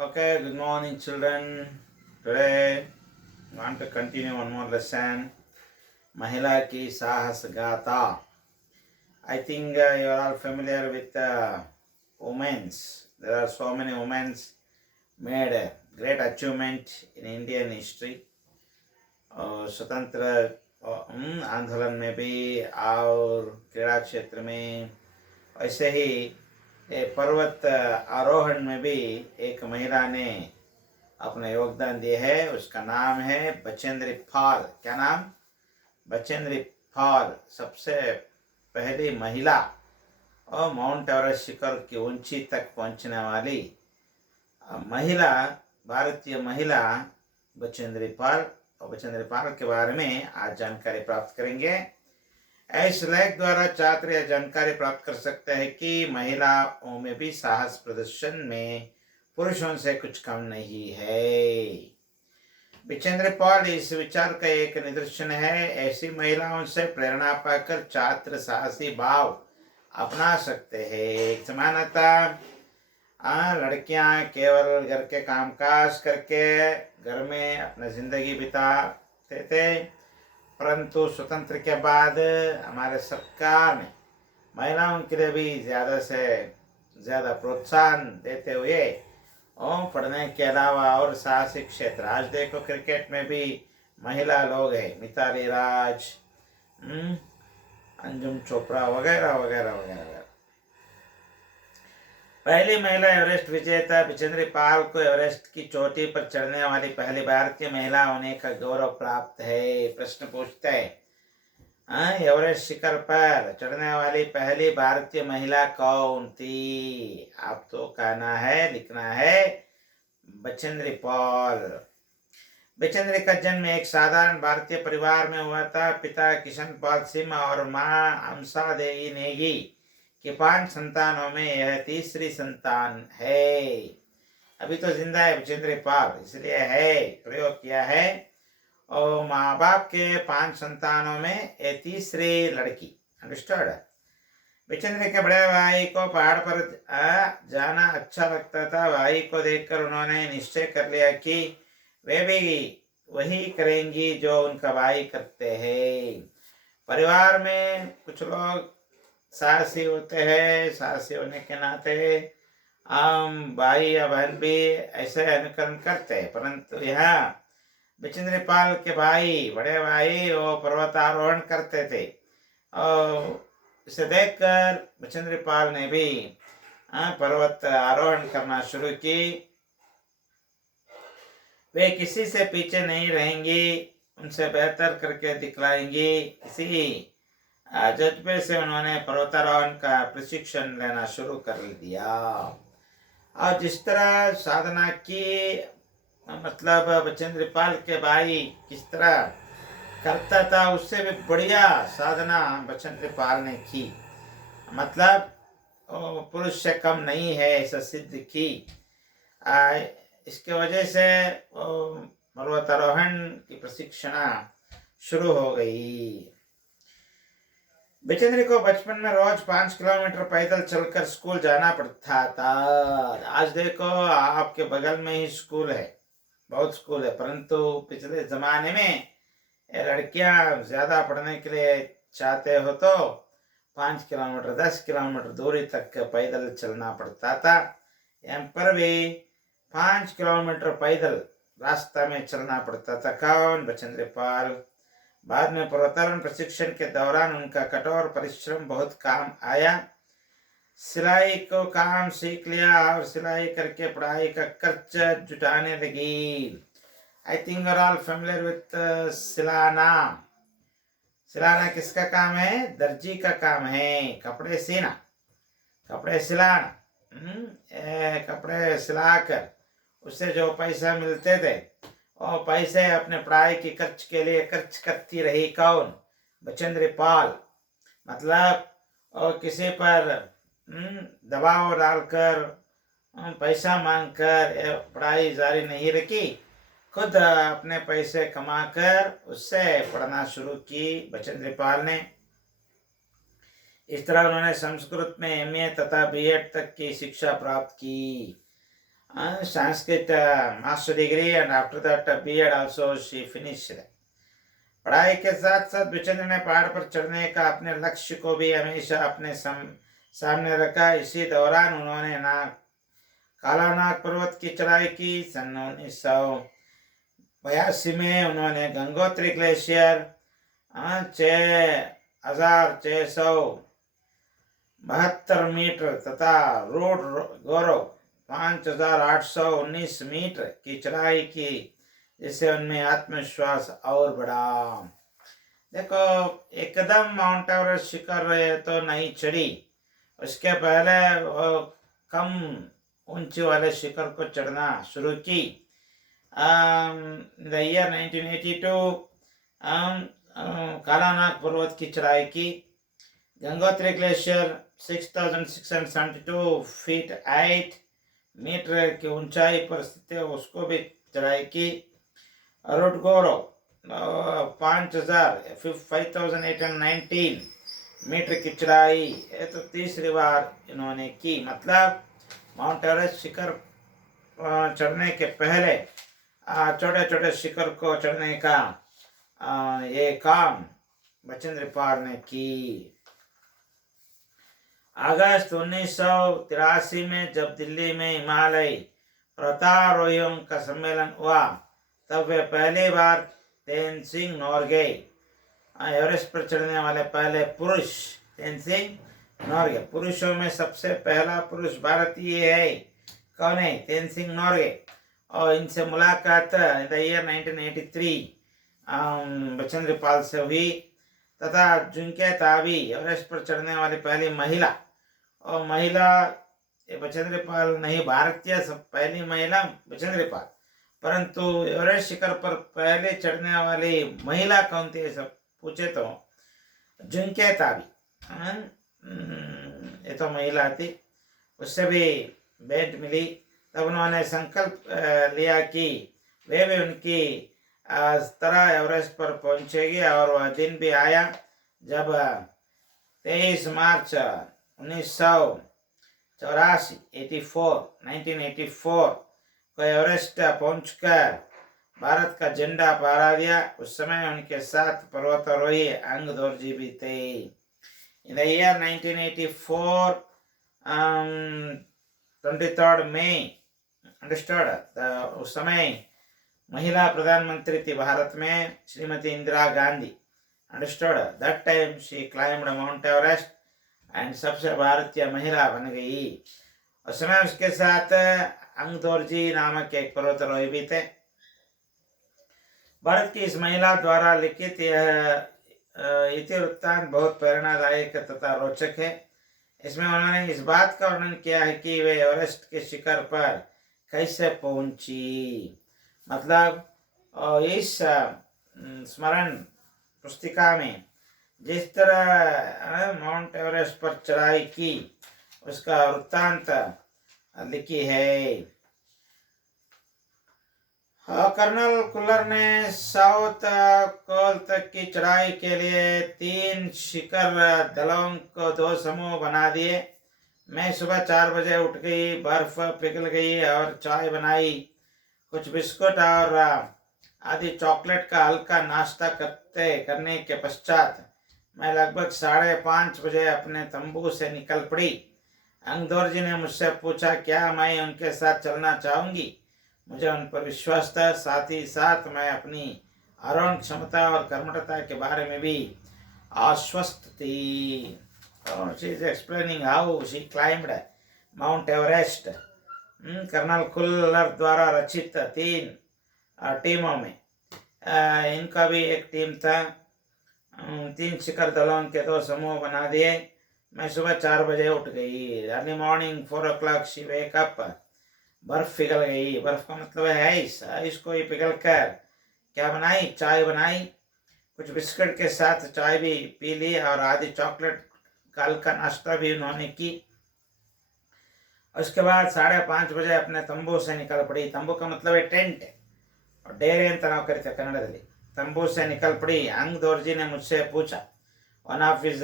Okay, good morning, children. Today, I want to continue one more lesson. Mahila ki Sahas Gata. I think you are all familiar with women's. There are so many women's made a great achievement in Indian history. स्वतंत्र आंदोलन में भी और क्रीड़ा क्षेत्र में ऐसे ही पर्वत आरोहण में भी एक महिला ने अपना योगदान दिया है। उसका नाम है बचेंद्री पाल। क्या नाम? बचेंद्री पाल। सबसे पहली महिला और माउंट एवरेस्ट शिखर की ऊंची तक पहुंचने वाली महिला, भारतीय महिला बचेंद्री पाल। और बचेंद्री पाल के बारे में आज जानकारी प्राप्त करेंगे। इस लेख द्वारा छात्र यह जानकारी प्राप्त कर सकते हैं कि महिलाओं में भी साहस प्रदर्शन में पुरुषों से कुछ कम नहीं है। बचेंद्री पाल इस विचार का एक निदर्शन है। ऐसी महिलाओं से प्रेरणा पाकर छात्र साहसी भाव अपना सकते हैं। समानता, लड़कियां केवल घर के कामकाज करके घर में अपनी जिंदगी बिताते थे, परंतु स्वतंत्र के बाद हमारे सरकार ने महिलाओं के लिए भी ज़्यादा से ज़्यादा प्रोत्साहन देते हुए और पढ़ने के अलावा और साहसिक क्षेत्र, आज देखो क्रिकेट में भी महिला लोग हैं, मिताली राज, अंजुम चोपड़ा वगैरह वगैरह वगैरह। पहली महिला एवरेस्ट विजेता बचेंद्री पाल को एवरेस्ट की चोटी पर चढ़ने वाली पहली भारतीय महिला होने का गौरव प्राप्त है। प्रश्न पूछते हैं, एवरेस्ट शिखर पर चढ़ने वाली पहली भारतीय महिला कौन थी? आपको कहना है, लिखना है बचेंद्री पाल। बचेंद्री का जन्म एक साधारण भारतीय परिवार में हुआ था। पिता किशन पाल सिंह और मां हंसा देवी नेगी कि 5 संतानों में यह तीसरी संतान है। अभी तो जिंदा है बचेंद्री पाल, इसलिए है प्रयोग किया है। और माँ बाप के 5 संतानों में ये तीसरी लड़की। अंडरस्टूड? बचेंद्री के बड़े भाई को पहाड़ पर जाना अच्छा लगता था। भाई को देखकर उन्होंने निश्चय कर लिया कि वे भी वही करेंगी जो उनका भाई करते हैं। परिवार में कुछ लोग साहसी होते हैं, साहसी होने के नाते भाई या बहन भी ऐसे अनुकरण करते हैं, परंतु यहाँ बचेंद्री पाल के भाई, बड़े भाई, वो पर्वतारोहण करते थे और इसे देखकर बचेंद्री पाल ने भी पर्वत आरोहण करना शुरू की। वे किसी से पीछे नहीं रहेंगी, उनसे बेहतर करके दिखलाएंगी। इसी जज्बे से उन्होंने पर्वतारोहण का प्रशिक्षण लेना शुरू कर दिया। और जिस तरह साधना की, मतलब बचेंद्री पाल के भाई किस तरह करता था, उससे भी बढ़िया साधना बचेंद्री पाल ने की। मतलब पुरुष से कम नहीं है, ऐसा सिद्ध की। इसके वजह से पर्वतारोहण की प्रशिक्षण शुरू हो गई। बचेंद्री को बचपन में रोज 5 किलोमीटर पैदल चलकर स्कूल जाना पड़ता था। आज देखो आपके बगल में ही स्कूल है, बहुत स्कूल है, परंतु पिछले जमाने में लड़कियां ज्यादा पढ़ने के लिए चाहते हो तो 5 किलोमीटर 10 किलोमीटर दूरी तक पैदल चलना पड़ता था। यहाँ पर भी 5 किलोमीटर पैदल रास्ता में चलना पड़ता था। कौन? बचेंद्री पाल। बाद में पर्वतारोहण प्रशिक्षण के दौरान उनका कठोर परिश्रम बहुत काम आया। सिलाई को काम सीख लिया और सिलाई करके पढ़ाई का खर्च जुटाने लगी। I think are all familiar with सिलाना। सिलाना किसका काम है? दर्जी का काम है। कपड़े सीना, कपड़े सिलाना। कपड़े सिलाकर उससे जो पैसा मिलते थे और पैसे अपने पढ़ाई की खर्च के लिए खर्च करती रही। कौन? बचेंद्री पाल। मतलब और किसी पर दबाव डालकर पैसा मांगकर पढ़ाई जारी नहीं रखी, खुद अपने पैसे कमाकर उससे पढ़ना शुरू की बचेंद्री पाल ने। इस तरह उन्होंने संस्कृत में एमए तथा बीएड तक की शिक्षा प्राप्त की। Sanskrit master degree, and after that B.Ed also she finished. पढ़ाई के साथ साथ विचंद्र ने पहाड़ पर चढ़ने का अपने लक्ष्य को भी हमेशा अपने सामने रखा। इसी दौरान उन्होंने कालानाग पर्वत की चढ़ाई की। सन 1982 में उन्होंने गंगोत्री ग्लेशियर 6,672 मीटर तथा रोड गौरव 5,819 मीटर की चढ़ाई की, जिससे उनमें आत्मविश्वास और बढ़ा। देखो, एकदम माउंट एवरेस्ट शिखर तो नहीं चढ़ी, उसके पहले वो कम ऊंची वाले शिखर को चढ़ना शुरू की। द ईयर 1982 कालानाग पर्वत की चढ़ाई की। गंगोत्री ग्लेशियर 6,672 फीट 8 मीटर की ऊंचाई पर स्थित है, उसको भी चढ़ाई की। रोडगोरो 5,819 मीटर की चढ़ाई, ये तो तीसरी बार इन्होंने की। मतलब माउंट एवरेस्ट शिखर चढ़ने के पहले छोटे छोटे शिखर को चढ़ने का ये काम बचेंद्र पाल ने की। अगस्त 1983 में जब दिल्ली में हिमालय पर्वतारोहियों का सम्मेलन हुआ, तब वे पहली बार तेनसिंग नोरगे, एवरेस्ट पर चढ़ने वाले पहले पुरुष तेनसिंग नोरगे। पुरुषों में सबसे पहला पुरुष भारतीय है। कौन है? तेनसिंग नोरगे। और इनसे मुलाकात द ईयर 1983 बचेंद्र पाल से हुई। तथा जुंके तावी एवरेस्ट पर चढ़ने वाली पहली महिला, और महिला बचेंद्र पाल नहीं, भारतीय पहली महिला बचेंद्र पाल। परंतु एवरेस्ट शिखर पर पहले चढ़ने वाली महिला कौन थी सब पूछे तो जुंके तावी, ये तो महिला थी, उससे भी भेंट मिली। तब उन्होंने संकल्प लिया कि वे भी उनकी तरह एवरेस्ट पर पहुंचेगी, और वह दिन भी आया जब 23 मार्च 1984 को एवरेस्ट पहुंचकर भारत का झंडा फहरा दिया। उस समय उनके साथ पर्वतारोही अंग दोरजी भी थे। In the year 1984 23 May understood, उस समय महिला प्रधानमंत्री थी भारत में, Shrimati Indira Gandhi. Understood, that time she climbed Mount Everest and सबसे भारतीय महिला बन गई। उस समय उसके साथ अंगदोरजी नामक एक पर्वतारोही भी थे। भारत की इस महिला द्वारा लिखित यह इतिवृत्तांत बहुत प्रेरणादायक तथा रोचक है। इसमें उन्होंने इस बात का वर्णन किया है कि वे एवरेस्ट के शिखर पर कैसे पहुंची। मतलब इस स्मरण पुस्तिका में जिस तरह माउंट एवरेस्ट पर चढ़ाई की उसका वृत्तांत लिखी है। कर्नल कुल्लर ने साउथ कोल तक की चढ़ाई के लिए 3 शिखर दलों को 2 समूह बना दिए। मैं सुबह 4 बजे उठ गई, बर्फ पिघल गई और चाय बनाई। कुछ बिस्कुट और आदि चॉकलेट का हल्का नाश्ता करने के पश्चात मैं लगभग 5:30 बजे अपने तंबू से निकल पड़ी। अंगदोरजी ने मुझसे पूछा क्या मैं उनके साथ चलना चाहूंगी। मुझे उन पर विश्वास था, साथ ही साथ मैं अपनी आरोहण क्षमता और कर्मठता के बारे में भी आश्वस्त थी। She is explaining how she climbed Mount Everest. Colonel Kullar द्वारा रचित 3 टीमों में इनका भी एक टीम था। 3 शिखर दलों के 2 समूह बना दिए। मैं सुबह 4 बजे उठ गई। Early morning 4 o'clock she wake up. बर्फ पिघल गई। बर्फ का मतलब है आइस। आइस को ही पिघल कर क्या बनाई? चाय बनाई। कुछ बिस्किट के साथ चाय भी पी ली और आधी चॉकलेट का हल्का नाश्ता भी उन्होंने की। उसके बाद 5:30 बजे अपने तंबू से निकल पड़ी। तंबू का मतलब है टेंट, और डेरे ಅಂತ ನಾವು ಕರೀತೇವೆ ಕನ್ನಡದಲ್ಲಿ। तंबू से निकल पड़ी। अंगदोरजी ने मुझसे पूछा, वन ऑफ हिज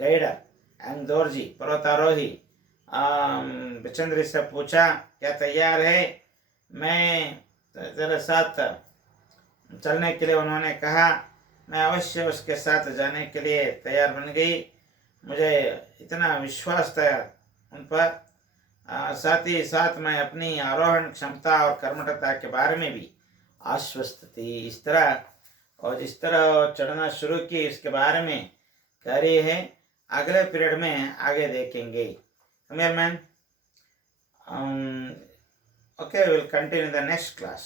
गाइडर अंगदोरजी पर्वतारोही बचेंद्री से पूछा क्या तैयार है मैं तेरे साथ चलने के लिए। उन्होंने कहा मैं अवश्य उसके साथ जाने के लिए तैयार बन गई। मुझे इतना विश्वास था उन पर, साथ ही साथ मैं अपनी आरोहण क्षमता और कर्मठता के बारे में भी आश्वस्त थी। इस तरह और जिस तरह चढ़ना शुरू की इसके बारे में कह रही है। अगले पीरियड में आगे देखेंगे। Man okay, will continue the next class.